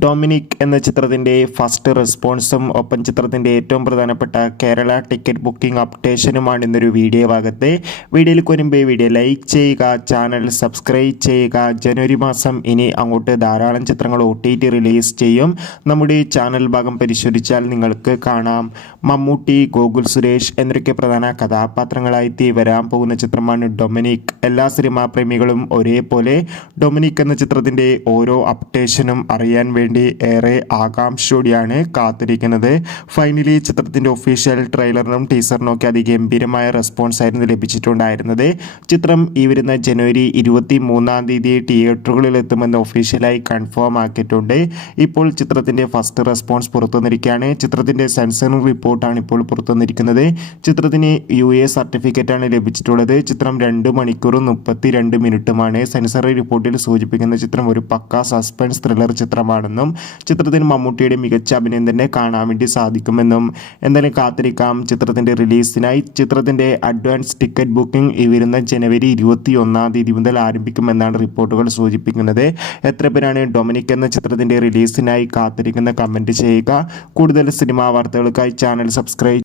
Dominic എന്ന ചിത്രത്തിൻ്റെ first റെസ്പോൺസും ഒപ്പം ചിത്രത്തിൻ്റെ ഏറ്റവും പ്രധാനപ്പെട്ട കേരള ടിക്കറ്റ് ബുക്കിംഗ് അപ്ഡേഷനുമാണ് ഇന്നൊരു വീഡിയോ ഭാഗത്ത്. വീഡിയോയിൽ വരുമ്പോൾ വീഡിയോ ലൈക്ക് ചെയ്യുക, ചാനൽ സബ്സ്ക്രൈബ് ചെയ്യുക. ജനുവരി മാസം ഇനി അങ്ങോട്ട് ധാരാളം ചിത്രങ്ങൾ OTT റിലീസ് ചെയ്യും. നമ്മുടെ ചാനൽ ഭാഗം പരിശോധിച്ചാൽ നിങ്ങൾക്ക് കാണാം മമ്മൂട്ടി, ഗോകുൽ സുരേഷ് എന്നൊക്കെ പ്രധാന കഥാപാത്രങ്ങളായി വരാൻ പോകുന്ന ചിത്രമാണ് ഡൊമിനിക്. എല്ലാ സിനിമാ പ്രേമികളും ഒരേപോലെ ഡൊമിനിക് എന്ന ചിത്രത്തിൻ്റെ ഓരോ അപ്ഡേഷനും അറിയാൻ വേണ്ടി ഏറെ ആകാംക്ഷയോടെയാണ് കാത്തിരിക്കുന്നത്. ഫൈനലി ചിത്രത്തിൻ്റെ ഒഫീഷ്യൽ ട്രെയിലറിനും ടീസറിനും ഒക്കെ അതിഗംഭീരമായ റെസ്പോൺസ് ആയിരുന്നു ലഭിച്ചിട്ടുണ്ടായിരുന്നത്. ചിത്രം ഈ വരുന്ന ജനുവരി 23 തിയേറ്ററുകളിൽ എത്തുമെന്ന് ഒഫീഷ്യലായി കൺഫേം ആക്കിയിട്ടുണ്ട്. ഇപ്പോൾ ചിത്രത്തിൻ്റെ ഫസ്റ്റ് റെസ്പോൺസ് പുറത്തുവന്നിരിക്കുകയാണ്. ചിത്രത്തിൻ്റെ സെൻസറിംഗ് റിപ്പോർട്ടാണ് ഇപ്പോൾ പുറത്തുവന്നിരിക്കുന്നത്. ചിത്രത്തിന് UA സർട്ടിഫിക്കറ്റാണ് ലഭിച്ചിട്ടുള്ളത്. ചിത്രം 2 മണിക്കൂറും 32 മിനിറ്റുമാണ്. സെൻസറി റിപ്പോർട്ടിൽ സൂചിപ്പിക്കുന്ന ചിത്രം ഒരു പക്ക സസ്പെൻസ് ത്രില്ലർ ചിത്രമാണെന്നും ചിത്രത്തിന് മമ്മൂട്ടിയുടെ മികച്ച അഭിനയം തന്നെ കാണാൻ വേണ്ടി സാധിക്കുമെന്നും എന്തായാലും കാത്തിരിക്കാം ചിത്രത്തിൻ്റെ റിലീസിനായി. ചിത്രത്തിൻ്റെ അഡ്വാൻസ് ടിക്കറ്റ് ബുക്കിംഗ് ഈ വരുന്ന ജനുവരി 21 മുതൽ ആരംഭിക്കുമെന്നാണ് റിപ്പോർട്ടുകൾ സൂചിപ്പിക്കുന്നത്. എത്ര പേരാണ് ഡൊമിനിക് എന്ന ചിത്രത്തിൻ്റെ റിലീസിനായി കാത്തിരിക്കുന്ന കമൻറ്റ് ചെയ്യുക. കൂടുതൽ സിനിമാ വാർത്തകൾക്കായി ചാനൽ സബ്സ്ക്രൈബ്